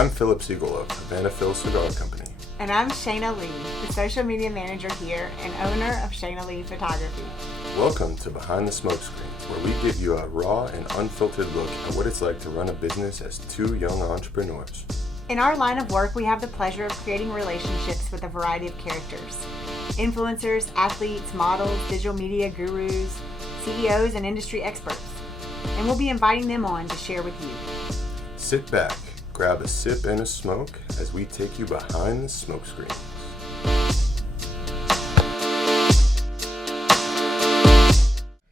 I'm Philip Siegel of Havana Phil Cigar Company. And I'm Shana Lee, the social media manager here and owner of Shana Lee Photography. Welcome to Behind the Smoke Screens, where we give you a raw and unfiltered look at what it's like to run a business as two young entrepreneurs. In our line of work, we have the pleasure of creating relationships with a variety of characters. Influencers, athletes, models, digital media gurus, CEOs, and industry experts. And we'll be inviting them on to share with you. Sit back, grab a sip and a smoke as we take you behind the smoke screens.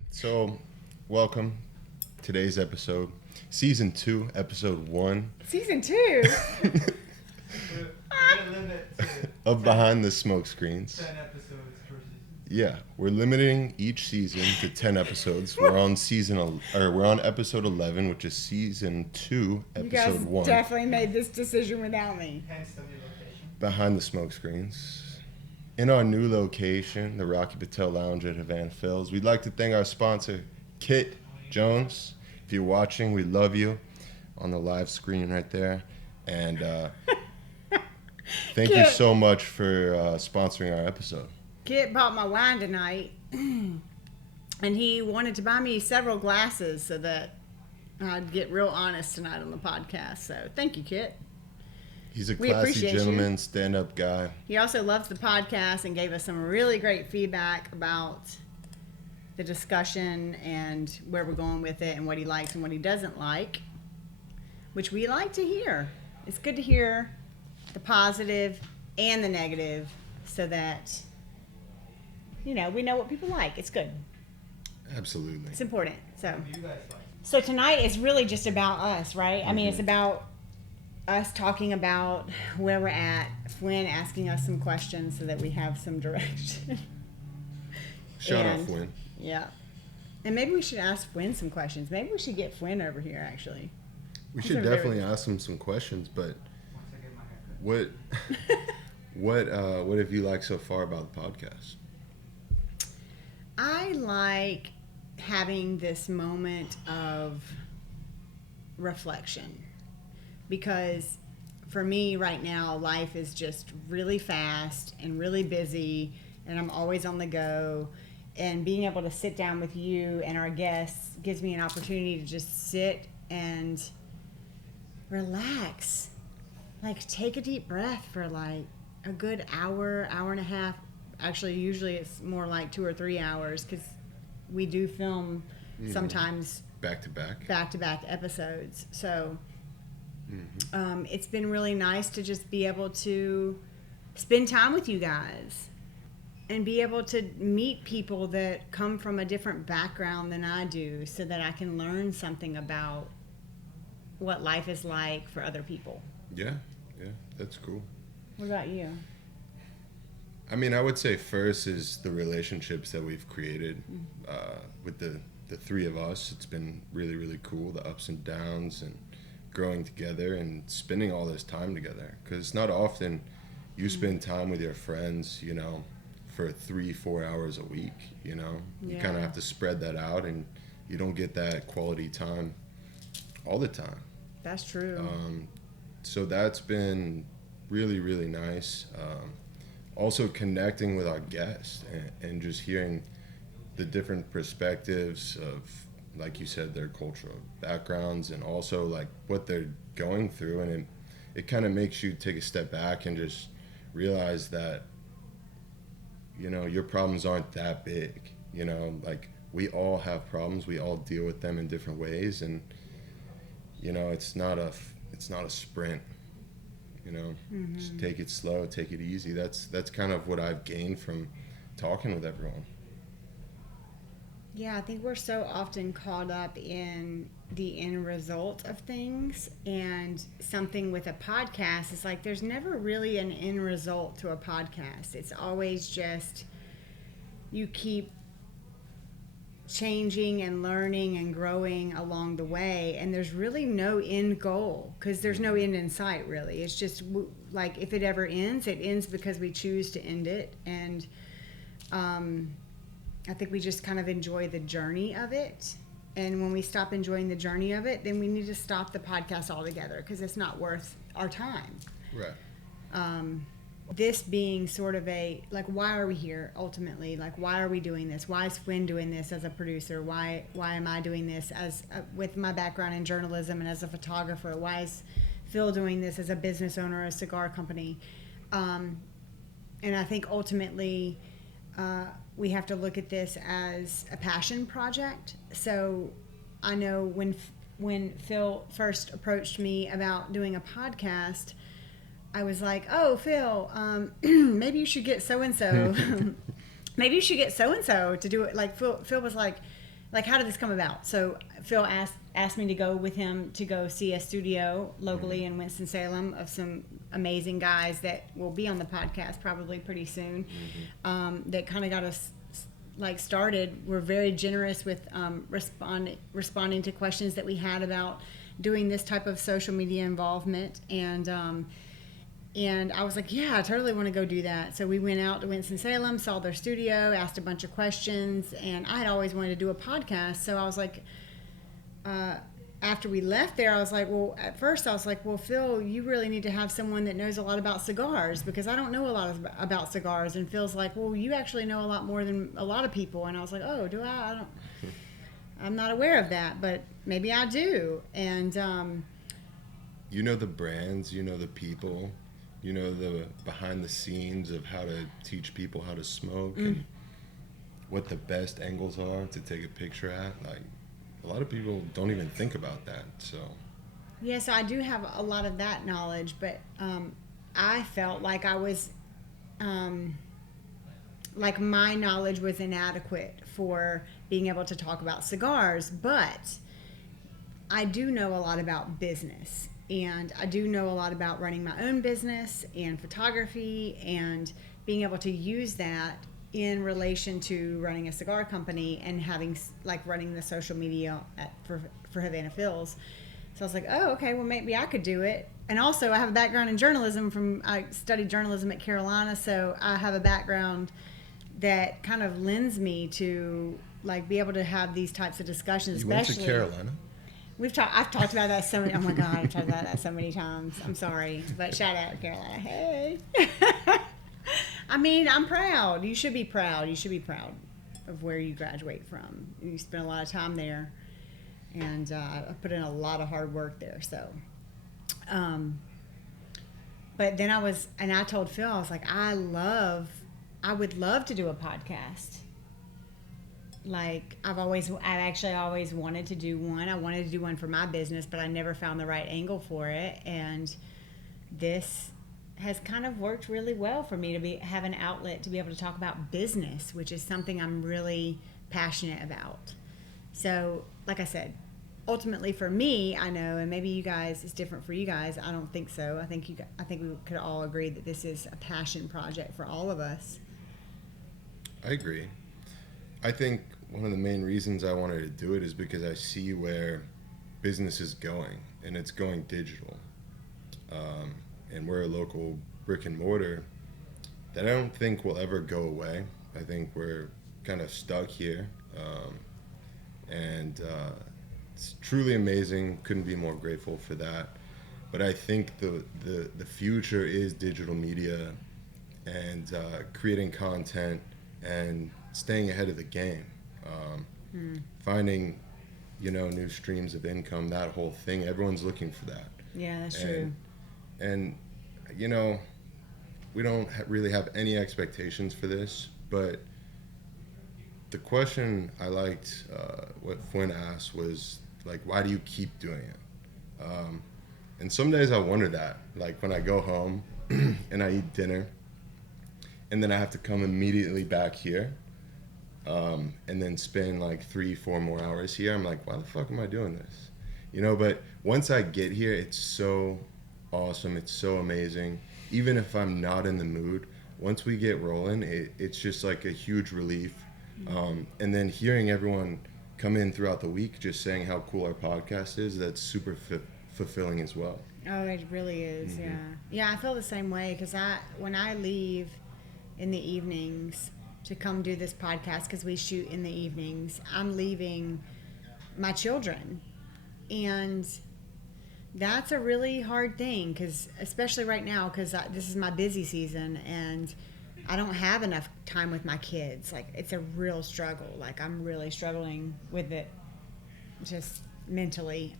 So, welcome. Today's episode, Season 2, Episode 1. Season 2? Of Behind the Smoke Screens. 10 episodes per season. Yeah, we're limiting each season to 10 episodes. We're on episode 11, which is Season 2, Episode 1. You guys definitely made this decision without me. Hence the new location. Behind the Smoke Screens. In our new location, the Rocky Patel Lounge at Havana Phil's, we'd like to thank our sponsor, Kit Jones. If you're watching, we love you on the live screen right there. And thank you so much for sponsoring our episode. Kit bought my wine tonight, and he wanted to buy me several glasses so that I'd get real honest tonight on the podcast. So thank you, Kit. He's a classy gentleman, stand-up guy. He also loves the podcast and gave us some really great feedback about the discussion and where we're going with it and what he likes and what he doesn't like, which we like to hear. It's good to hear the positive and the negative so that, you know, we know what people like. It's good. Absolutely. It's important. So, What do you guys like? so tonight is really just about us, right? I mean, it's about us talking about where we're at, Flynn asking us some questions so that we have some direction. Shout out Flynn. Yeah. And maybe we should ask Flynn some questions. Maybe we should get Flynn over here, actually. We should definitely ask him some questions, but Once I get my haircut. what have you liked so far about the podcast? I like having this moment of reflection because for me right now, life is just really fast and really busy, and I'm always on the go. And being able to sit down with you and our guests gives me an opportunity to just sit and relax. Like, take a deep breath for like a good hour, hour and a half. Actually, usually it's more like 2 or 3 hours because we do film sometimes back-to-back episodes. So it's been really nice to just be able to spend time with you guys and be able to meet people that come from a different background than I do so that I can learn something about what life is like for other people. Yeah, that's cool. What about you? I mean, I would say first is the relationships that we've created with the three of us. It's been really, really cool, the ups and downs and growing together and spending all this time together. Because it's not often you spend time with your friends, you know, for 3-4 hours a week, you know. You kind of have to spread that out, and you don't get that quality time all the time. That's true. So that's been really, really nice. Also connecting with our guests and just hearing the different perspectives of, like you said, their cultural backgrounds and also like what they're going through. And it kind of makes you take a step back and just realize that, you know, your problems aren't that big. You know, like we all have problems. We all deal with them in different ways. And, you know, it's not a sprint. You know, just take it slow, take it easy. That's kind of what I've gained from talking with everyone. Yeah, I think we're so often caught up in the end result of things, and something with a podcast is like there's never really an end result to a podcast. It's always just you keep changing and learning and growing along the way, and there's really no end goal because there's no end in sight really. It's just like if it ever ends, it ends because we choose to end it. And I think we just kind of enjoy the journey of it, and when we stop enjoying the journey of it, then we need to stop the podcast altogether because it's not worth our time. Right. This being sort of a, like, why are we here ultimately? Like, why are we doing this? Why is Finn doing this as a producer? Why am I doing this as with my background in journalism and as a photographer? Why is Phil doing this as a business owner, a cigar company? And I think ultimately we have to look at this as a passion project. So I know when Phil first approached me about doing a podcast, I was like, oh, Phil, maybe you should get so-and-so. Maybe you should get so-and-so to do it. Like, Phil was like, how did this come about? So Phil asked me to go with him to go see a studio locally in Winston-Salem of some amazing guys that will be on the podcast probably pretty soon. That kind of got us like started. We're very generous with responding to questions that we had about doing this type of social media involvement. And I was like, yeah, I totally want to go do that. So we went out to Winston-Salem, saw their studio, asked a bunch of questions, and I had always wanted to do a podcast. So I was like, after we left there, I was like, well, at first I was like, well, Phil, you really need to have someone that knows a lot about cigars because I don't know a lot about cigars. And Phil's like, well, you actually know a lot more than a lot of people. And I was like, oh, do I? I'm not aware of that, but maybe I do. And you know the brands, you know the people, you know the behind the scenes of how to teach people how to smoke and what the best angles are to take a picture at. Like, a lot of people don't even think about that. So yeah, so I do have a lot of that knowledge, but I felt like I was like my knowledge was inadequate for being able to talk about cigars, but I do know a lot about business. And I do know a lot about running my own business and photography and being able to use that in relation to running a cigar company and having like running the social media for Havana Phil's. So I was like, oh, okay, well maybe I could do it. And also I have a background in journalism I studied journalism at Carolina. So I have a background that kind of lends me to like be able to have these types of discussions. You went to Carolina? I've talked about that so many. Oh my God, I've talked about that so many times. I'm sorry, but shout out Carolina. Hey. I mean, I'm proud. You should be proud. You should be proud of where you graduate from. You spent a lot of time there, and I put in a lot of hard work there. So, but then I told Phil, I was like, I would love to do a podcast. Like I've actually always wanted to do one. I wanted to do one for my business, but I never found the right angle for it. And this has kind of worked really well for me to have an outlet to be able to talk about business, which is something I'm really passionate about. So, like I said, ultimately for me, I know, and maybe you guys, it's different for you guys. I don't think so. I think we could all agree that this is a passion project for all of us. I agree. I think one of the main reasons I wanted to do it is because I see where business is going, and it's going digital. And we're a local brick and mortar that I don't think will ever go away. I think we're kind of stuck here. And it's truly amazing. Couldn't be more grateful for that. But I think the future is digital media and creating content and staying ahead of the game, finding, new streams of income, that whole thing. Everyone's looking for that. Yeah, that's true. And, we don't really have any expectations for this, but the question I liked, what Flynn asked was, like, why do you keep doing it? And some days I wonder that, like when I go home and I eat dinner, and then I have to come immediately back here, and then spend like 3-4 more hours here. I'm like, why the fuck am I doing this? But once I get here, it's so awesome. It's so amazing. Even if I'm not in the mood, once we get rolling, it's just like a huge relief. And then hearing everyone come in throughout the week just saying how cool our podcast is, that's super fulfilling as well. Oh, it really is. Mm-hmm. Yeah, I feel the same way because when I leave in the evenings to come do this podcast, because we shoot in the evenings, I'm leaving my children. And That's a really hard thing, because especially right now, because this is my busy season and I don't have enough time with my kids. Like, it's a real struggle. Like, I'm really struggling with it just mentally.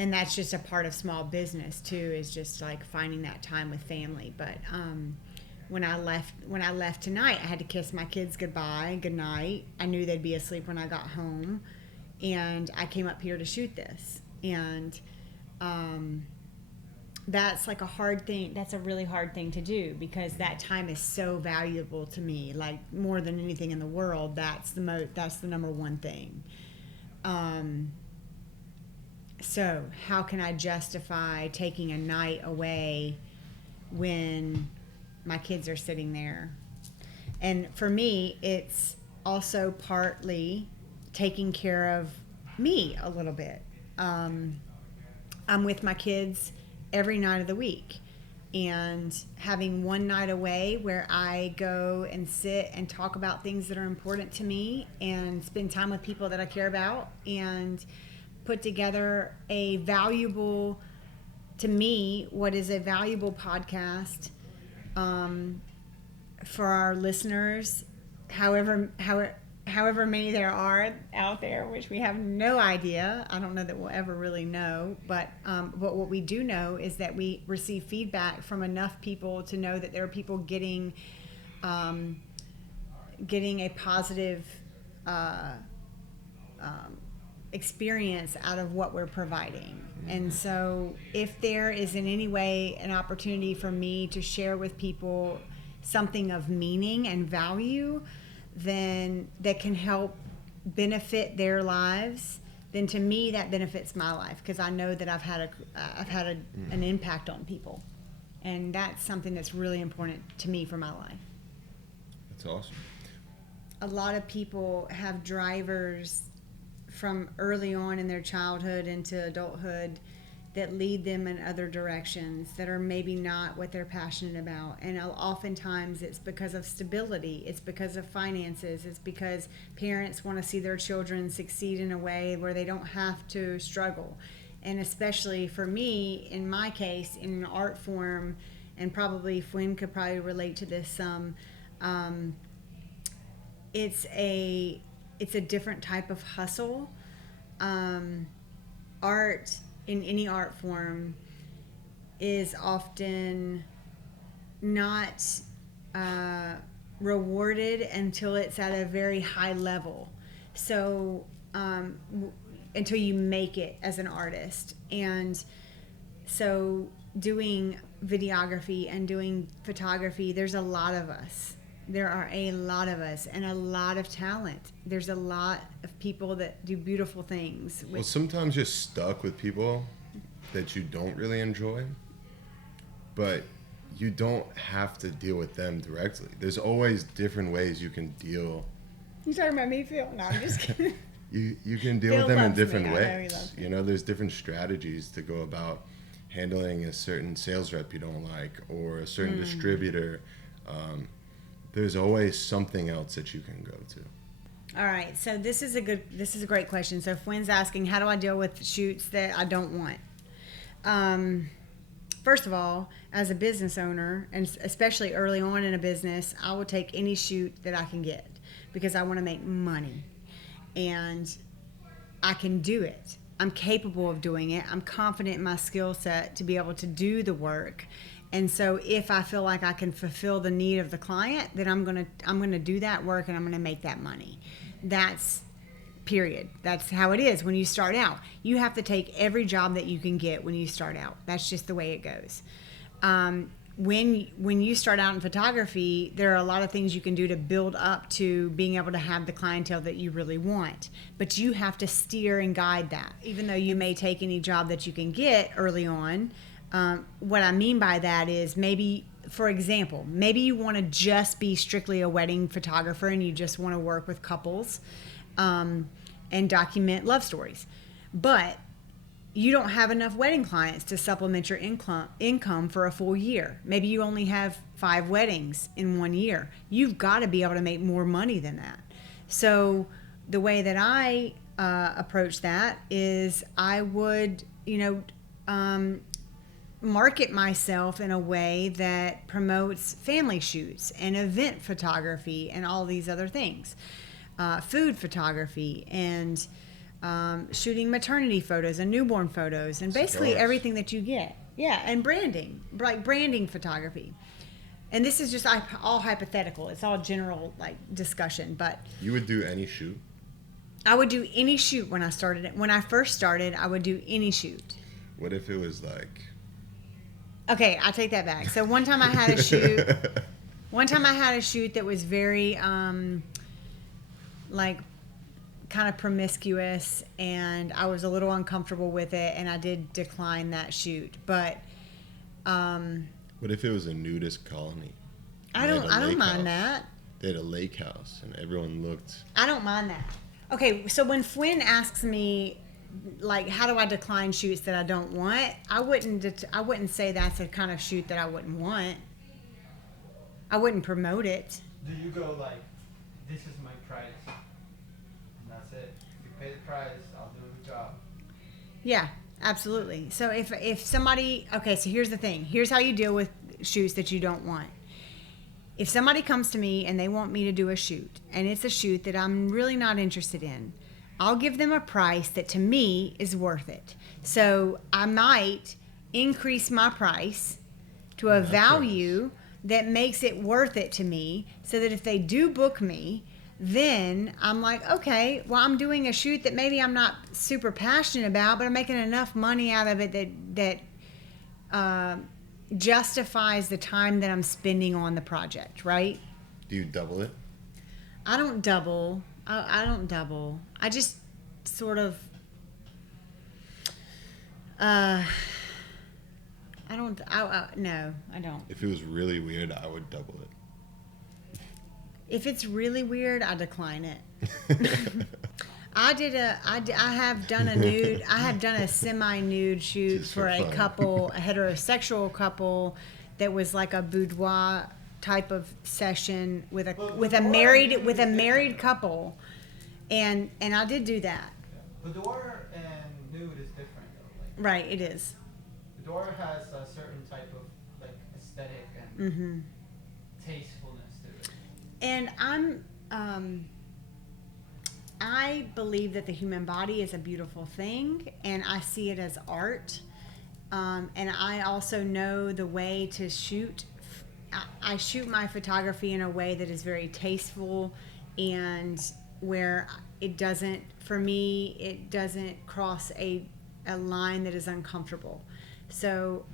And that's just a part of small business too, is just like finding that time with family. But when I left tonight, I had to kiss my kids goodbye, good night. I knew they'd be asleep when I got home, and I came up here to shoot this. And that's like a hard thing. That's a really hard thing to do, because that time is so valuable to me. Like, more than anything in the world, that's the number one thing. So how can I justify taking a night away when my kids are sitting there? And for me, it's also partly taking care of me a little bit. I'm with my kids every night of the week, and having one night away where I go and sit and talk about things that are important to me and spend time with people that I care about, and put together a valuable, to me, what is a valuable podcast for our listeners, however many there are out there, which we have no idea. I don't know that we'll ever really know, but what we do know is that we receive feedback from enough people to know that there are people getting a positive experience out of what we're providing. And so if there is in any way an opportunity for me to share with people something of meaning and value, then that can help benefit their lives, then to me that benefits my life, because I know that I've had an impact on people, and that's something that's really important to me for my life. That's awesome. A lot of people have drivers from early on in their childhood into adulthood that lead them in other directions that are maybe not what they're passionate about. And oftentimes it's because of stability, it's because of finances, it's because parents want to see their children succeed in a way where they don't have to struggle. And especially for me, in my case, in an art form, and probably Fwynn could probably relate to this some, it's a different type of hustle. Art, in any art form, is often not rewarded until it's at a very high level. So until you make it as an artist. And so doing videography and doing photography, there's a lot of us. There are a lot of us and a lot of talent. There's a lot of people that do beautiful things. Well, sometimes you're stuck with people that you don't really enjoy, but you don't have to deal with them directly. There's always different ways you can deal. You talking about me, Phil? No, I'm just kidding. You can deal Phil with them in loves me. different I know he ways. loves me. You know, there's different strategies to go about handling a certain sales rep you don't like, or a certain distributor. There's always something else that you can go to. All right, so this is a great question. So Fwynn's asking, how do I deal with shoots that I don't want? First of all, as a business owner, and especially early on in a business, I will take any shoot that I can get, because I want to make money, and I can do it. I'm capable of doing it. I'm confident in my skill set to be able to do the work. And so if I feel like I can fulfill the need of the client, then I'm gonna do that work, and I'm gonna make that money. That's period. That's how it is when you start out. You have to take every job that you can get when you start out. That's just the way it goes. When you start out in photography, there are a lot of things you can do to build up to being able to have the clientele that you really want. But you have to steer and guide that. Even though you may take any job that you can get early on, what I mean by that is, maybe, for example, maybe you want to just be strictly a wedding photographer and you just want to work with couples and document love stories. But you don't have enough wedding clients to supplement your income for a full year. Maybe you only have 5 weddings in 1 year. You've got to be able to make more money than that. So the way that I approach that is I would, market myself in a way that promotes family shoots and event photography and all these other things, food photography and shooting maternity photos and newborn photos and basically Cigars. everything that you get. Yeah, and branding, like branding photography. And this is just all hypothetical. It's all general discussion, but You would do any shoot? I would do any shoot when I started it. When I first started, I would do any shoot. What if it was like... Okay, I take that back. So one time I had a shoot. One time I had a shoot that was very, kind of promiscuous, and I was a little uncomfortable with it, and I did decline that shoot. But What if it was a nudist colony? I They had a don't lake mind house. that. They had a lake house, and everyone looked... I don't mind that. Okay, so when Fwynn asks me, how do I decline shoots that I don't want? I wouldn't say that's the kind of shoot that I wouldn't want. I wouldn't promote it. Do you go like, this is my price, and that's it? If you pay the price, I'll do the job. Yeah, absolutely. So if somebody, okay, so here's the thing. Here's how you deal with shoots that you don't want. If somebody comes to me and they want me to do a shoot, and it's a shoot that I'm really not interested in, I'll give them a price that to me is worth it. So I might increase my price to a That's value that makes it worth it to me, so that if they do book me, then I'm like, okay, well, I'm doing a shoot that maybe I'm not super passionate about, but I'm making enough money out of it that justifies the time that I'm spending on the project, right? Do you double it? I don't double. I don't double. I just sort of. I don't. No, I don't. If it was really weird, I would double it. If it's really weird, I decline it. I have done a nude. I have done a semi-nude shoot Just for for a fun. couple, a heterosexual couple, that was like a boudoir type of session with a married couple, and I did do that. But door and nude is different though. Right, it is. The door has a certain type of aesthetic and tastefulness to it. And I believe that the human body is a beautiful thing, and I see it as art. And I also know the way to shoot. I shoot my photography in a way that is very tasteful, and where it doesn't cross a line that is uncomfortable. So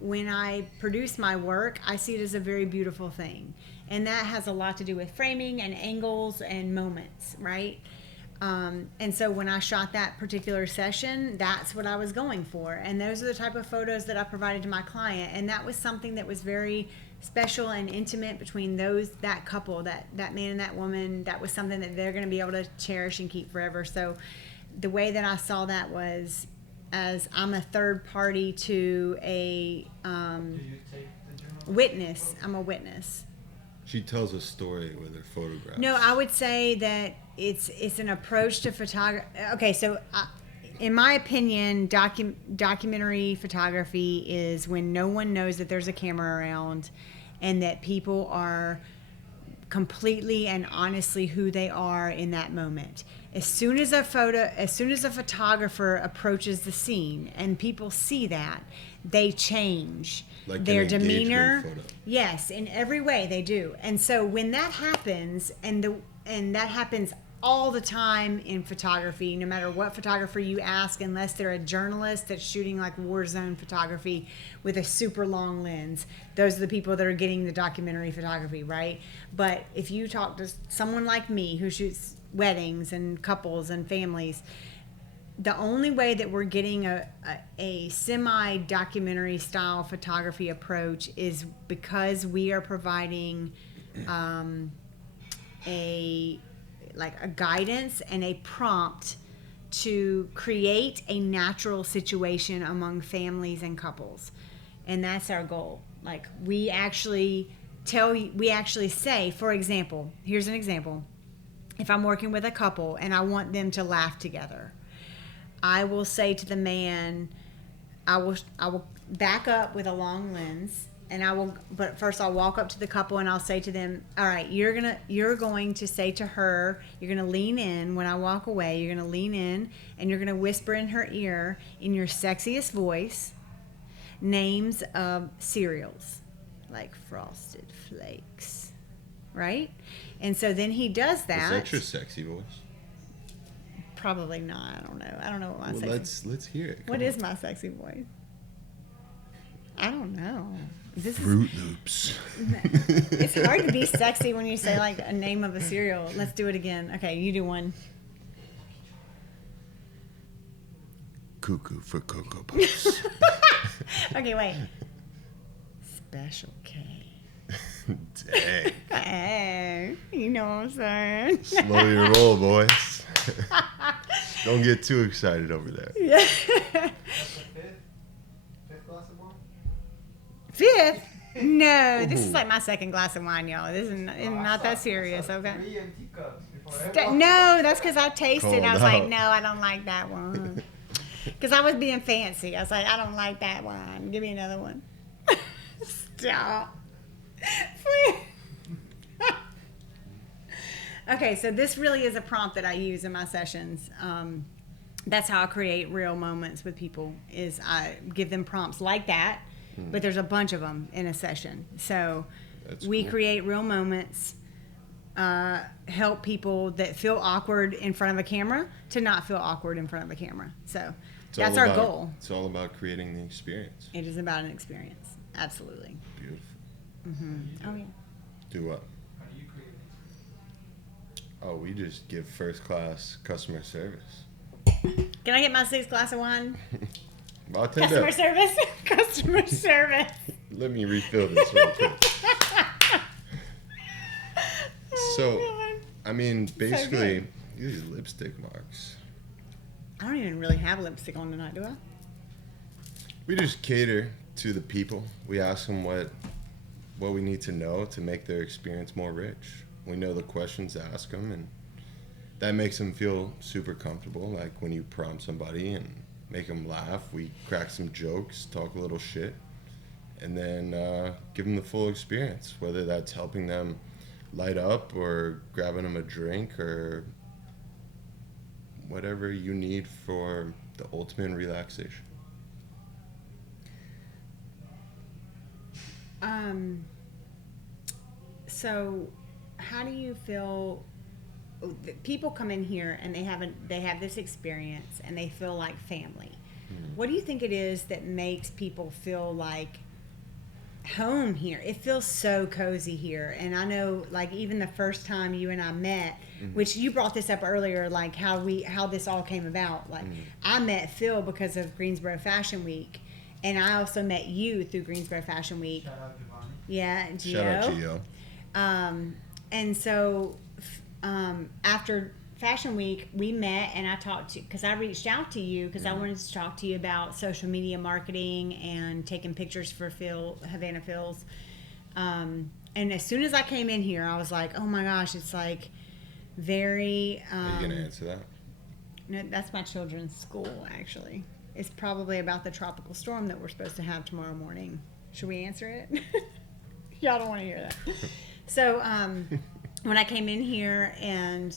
when I produce my work, I see it as a very beautiful thing. And that has a lot to do with framing and angles and moments, right? And so when I shot that particular session, that's what I was going for. And those are the type of photos that I provided to my client. And that was something that was very special and intimate between that couple, that man and that woman. That was something that they're going to be able to cherish and keep forever. So the way that I saw that was as I'm a third party to a Do you take the general? witness. I'm a witness. She tells a story with her photographs. No, I would say that it's an approach to photography. Okay, so in my opinion, documentary photography is when no one knows that there's a camera around, and that people are completely and honestly who they are in that moment. As soon as a photographer approaches the scene and people see that, they change. Like Their an engagement demeanor. photo. Yes, in every way they do. And so when that happens, and that happens all the time in photography, no matter what photographer you ask, unless they're a journalist that's shooting like war zone photography with a super long lens, those are the people that are getting the documentary photography, right? But if you talk to someone like me who shoots weddings and couples and families, the only way that we're getting a semi-documentary style photography approach is because we are providing a guidance and a prompt to create a natural situation among families and couples. And that's our goal. Like, we actually say, for example, here's an example. if I'm working with a couple and I want them to laugh together, I will say to the man, I will back up with a long lens, and but first I'll walk up to the couple and I'll say to them, all right, you're going to say to her, you're going to lean in when I walk away, you're going to lean in and you're going to whisper in her ear in your sexiest voice names of cereals like Frosted Flakes, right? And so then he does that. Is that your sexy voice? Probably not. I don't know what my sexy. Let's hear it. What is my sexy voice? I don't know. Fruit Loops. It's hard to be sexy when you say like a name of a cereal. Let's do it again. Okay, you do one. Cuckoo for Cocoa Puffs. Okay, wait. Special K. Dang. Hey, you know what I'm saying? Slow your roll, boys. Don't get too excited over there. Yeah. Fifth glass of wine? Fifth? No, this is like my second glass of wine, y'all. This is not that serious, okay? 3 empty cups before everyone. No, that's because I tasted it. I was Cold like, out. no, I don't like that one. Because I was being fancy. I was like, I don't like that wine. Give me another one. Stop. Okay, so this really is a prompt that I use in my sessions. That's how I create real moments with people, is I give them prompts like that, but there's a bunch of them in a session. So That's we cool. create real moments, help people that feel awkward in front of a camera to not feel awkward in front of a camera. So that's our goal. It's all about creating the experience. It is about an experience. Absolutely. Beautiful. Oh, yeah. Do what? How do you create it? Oh, we just give first class customer service. Can I get my 6th glass of wine? Bartender, Customer service. Customer service. let me refill this real quick. So, God. I mean, basically, good. these lipstick marks. I don't even really have lipstick on tonight, do I? We just cater to the people. We ask them what we need to know to make their experience more rich. We know the questions to ask them, and that makes them feel super comfortable. Like when you prompt somebody and make them laugh, we crack some jokes, talk a little shit, and then give them the full experience, whether that's helping them light up or grabbing them a drink or whatever you need for the ultimate relaxation. So how do you feel people come in here and they have this experience and they feel like family? What do you think it is that makes people feel like home here? It feels so cozy here. And I know, like, even the first time you and I met, which you brought this up earlier, like how this all came about. Like, I met Phil because of Greensboro Fashion Week, and I also met you through Greensboro Fashion Week. Shout out Giovanni. Yeah, Gio. Shout out Gio. And so after Fashion Week, we met, and I talked to, because I reached out to you because I wanted to talk to you about social media marketing and taking pictures for Havana Phil's. And as soon as I came in here, I was like, oh my gosh, it's like very. Are you gonna answer that? No, that's my children's school, actually. It's probably about the tropical storm that we're supposed to have tomorrow morning. Should we answer it? Y'all don't want to hear that. So, when I came in here and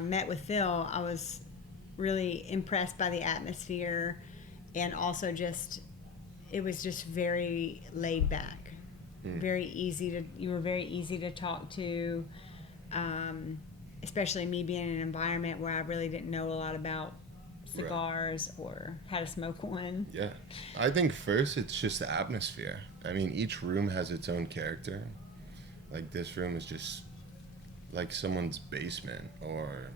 met with Phil, I was really impressed by the atmosphere, and also it was just very laid back, very easy you were very easy to talk to, especially me being in an environment where I really didn't know a lot about cigars or how to smoke one. Yeah. I think first it's just the atmosphere. I mean, each room has its own character. Like, this room is just like someone's basement, or,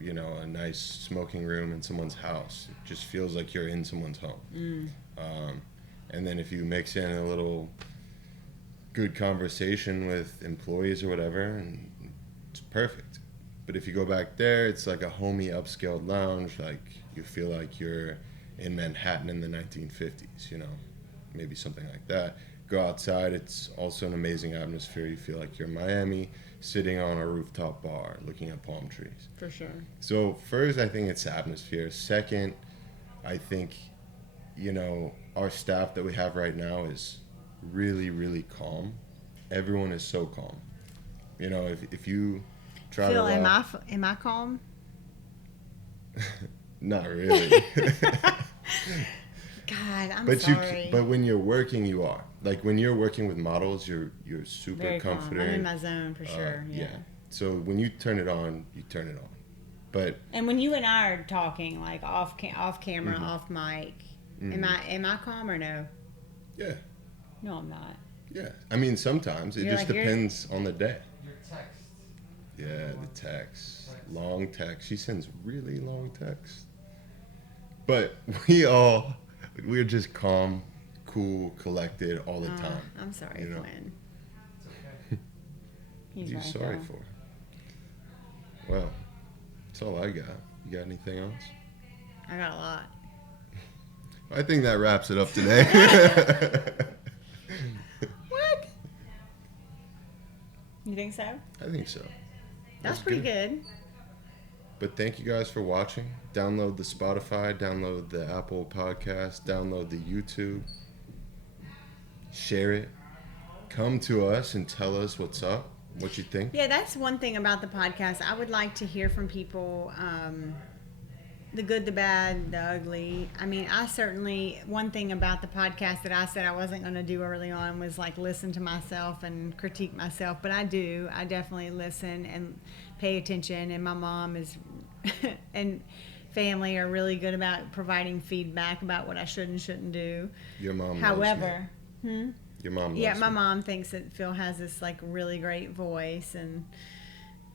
you know, a nice smoking room in someone's house. It just feels like you're in someone's home. And then if you mix in a little good conversation with employees or whatever, and it's perfect. But if you go back there, it's like a homey upscale lounge. Like, you feel like you're in Manhattan in the 1950s, you know, maybe something like that. go outside, it's also an amazing atmosphere. You feel like you're in Miami, sitting on a rooftop bar, looking at palm trees. For sure. So first, I think it's atmosphere. Second, I think, our staff that we have right now is really, really calm. Everyone is so calm. If you try Phil, to am I calm? Not really. God, I'm but sorry. But when you're working, you are. Like when you're working with models, you're super Very calm. confident. I'm in my zone for sure. Yeah. So when you turn it on, you turn it on. But and when you and I are talking, like off camera, off mic, am I calm or no? Yeah. No, I'm not. Yeah. I mean, sometimes it You're just like, depends on the day. Your text. Yeah, the text. Long text. She sends really long texts. But we're just calm, cool, collected all the time. I'm sorry, Glenn. It's okay. He's You're right, sorry though. for. Well, that's all I got. You got anything else? I got a lot. I think that wraps it up today. What? You think so? I think so. That's pretty good. But thank you guys for watching. Download the Spotify, download the Apple Podcast, download the YouTube. Share it. Come to us and tell us what's up, what you think. Yeah, that's one thing about the podcast. I would like to hear from people, the good, the bad, the ugly. I mean, one thing about the podcast that I said I wasn't going to do early on was like listen to myself and critique myself. But I do. I definitely listen and pay attention. And my mom and family are really good about providing feedback about what I should and shouldn't do. Your mom However, Your mom loves yeah, my me. mom thinks that Phil has this like really great voice, and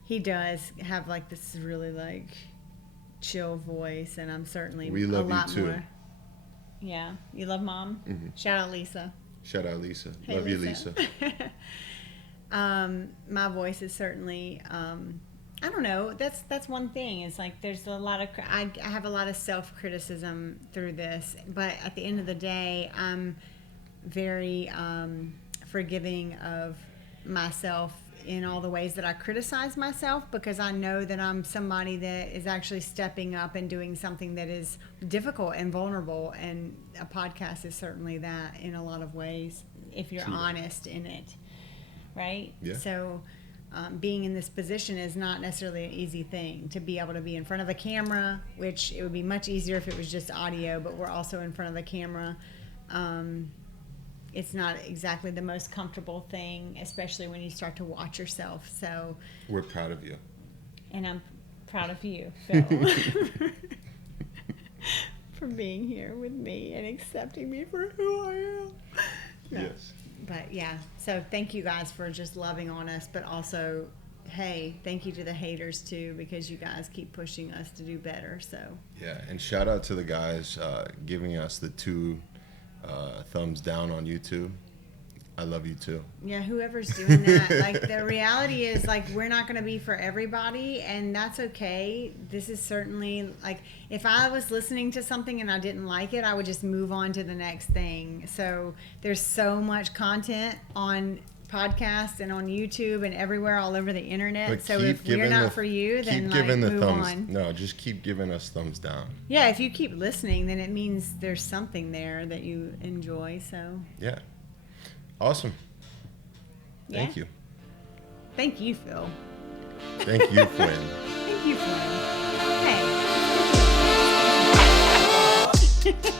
he does have like this really like chill voice, and I'm certainly We love a lot you too. more. Yeah, you love Mom. Mm-hmm. Shout out Lisa. Shout out Lisa. Hey, Love you, Lisa. My voice is certainly. I don't know. That's one thing. It's like there's a lot of I have a lot of self-criticism through this, but at the end of the day, I'm very forgiving of myself in all the ways that I criticize myself, because I know that I'm somebody that is actually stepping up and doing something that is difficult and vulnerable, and a podcast is certainly that in a lot of ways if you're True. honest in it, right? Yeah. So being in this position is not necessarily an easy thing, to be able to be in front of a camera, which it would be much easier if it was just audio, but we're also in front of a camera. It's not exactly the most comfortable thing, especially when you start to watch yourself. So We're proud of you. and I'm proud of you, Phil, for being here with me and accepting me for who I am. No. Yes. But yeah, so thank you guys for just loving on us, but also, hey, thank you to the haters too, because you guys keep pushing us to do better. So Yeah, and shout out to the guys giving us the 2 thumbs down on YouTube. I love you too. yeah, whoever's doing that, like the reality is like we're not going to be for everybody, and that's okay. This is certainly like if I was listening to something and I didn't like it, I would just move on to the next thing. So there's so much content on podcasts and on YouTube and everywhere all over the internet. But So keep if we're giving not for you, then keep like giving the move thumbs. on. No, just keep giving us thumbs down. Yeah, if you keep listening, then it means there's something there that you enjoy. So Yeah. Awesome. yeah. Thank you. Thank you, Phil. Thank you, Flynn. Thank you, Flynn. Hey.